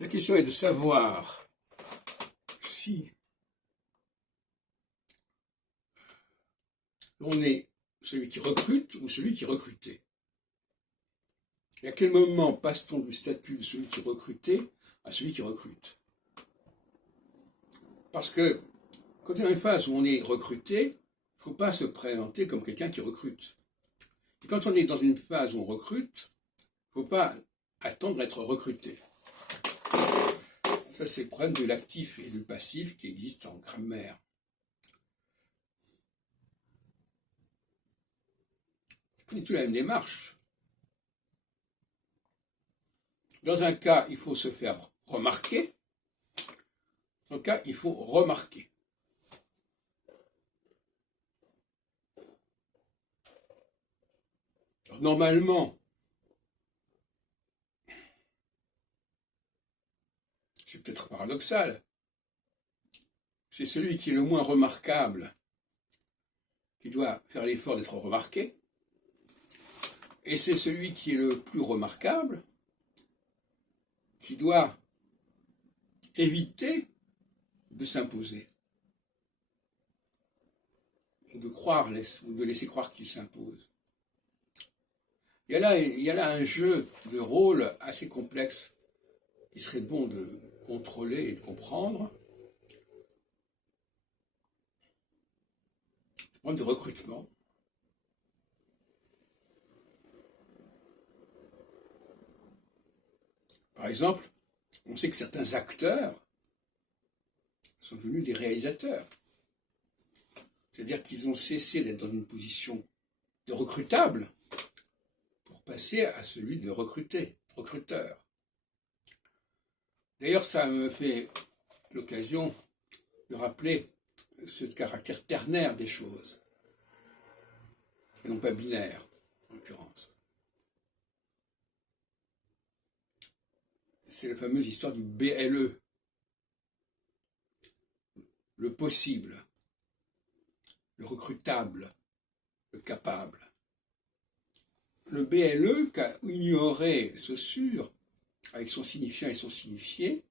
La question est de savoir si l'on est celui qui recrute ou celui qui est recruté. Et à quel moment passe-t-on du statut de celui qui est recruté à celui qui recrute? Parce que quand on est dans une phase où on est recruté, il ne faut pas se présenter comme quelqu'un qui recrute. Et quand on est dans une phase où on recrute, il ne faut pas attendre d'être recruté. Ça, c'est le problème de l'actif et du passif qui existe en grammaire. C'est pas du tout la même démarche. Dans un cas, il faut se faire remarquer. Dans un cas, il faut remarquer. Alors, normalement, c'est peut-être paradoxal, c'est celui qui est le moins remarquable qui doit faire l'effort d'être remarqué, et c'est celui qui est le plus remarquable qui doit éviter de s'imposer, ou de laisser croire qu'il s'impose. Il y a là un jeu de rôle assez complexe qu'il serait bon de contrôler et de comprendre. C'est le problème de recrutement. Par exemple, on sait que certains acteurs sont devenus des réalisateurs. C'est-à-dire qu'ils ont cessé d'être dans une position de recrutable pour passer à celui de recruteur. D'ailleurs, ça me fait l'occasion de rappeler ce caractère ternaire des choses, et non pas binaire, en l'occurrence. C'est la fameuse histoire du BLE, le possible, le recrutable, le capable. Le BLE qu'a ignoré Saussure avec son signifiant et son signifié,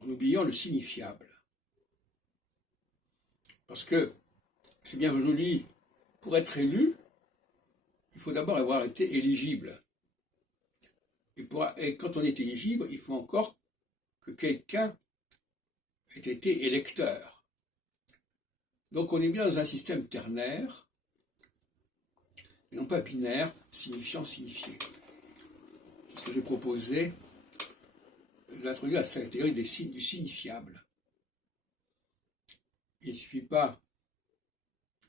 en oubliant le signifiable. Parce que c'est bien joli, pour être élu, il faut d'abord avoir été éligible. Et quand on est éligible, il faut encore que quelqu'un ait été électeur. Donc on est bien dans un système ternaire, et non pas binaire, signifiant, signifié. C'est ce que j'ai proposé d'introduire la théorie du signifiable. Il ne suffit pas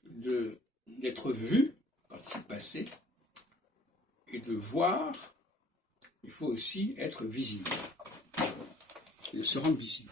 d'être vu, participe passé, et de voir, il faut aussi être visible, et de se rendre visible.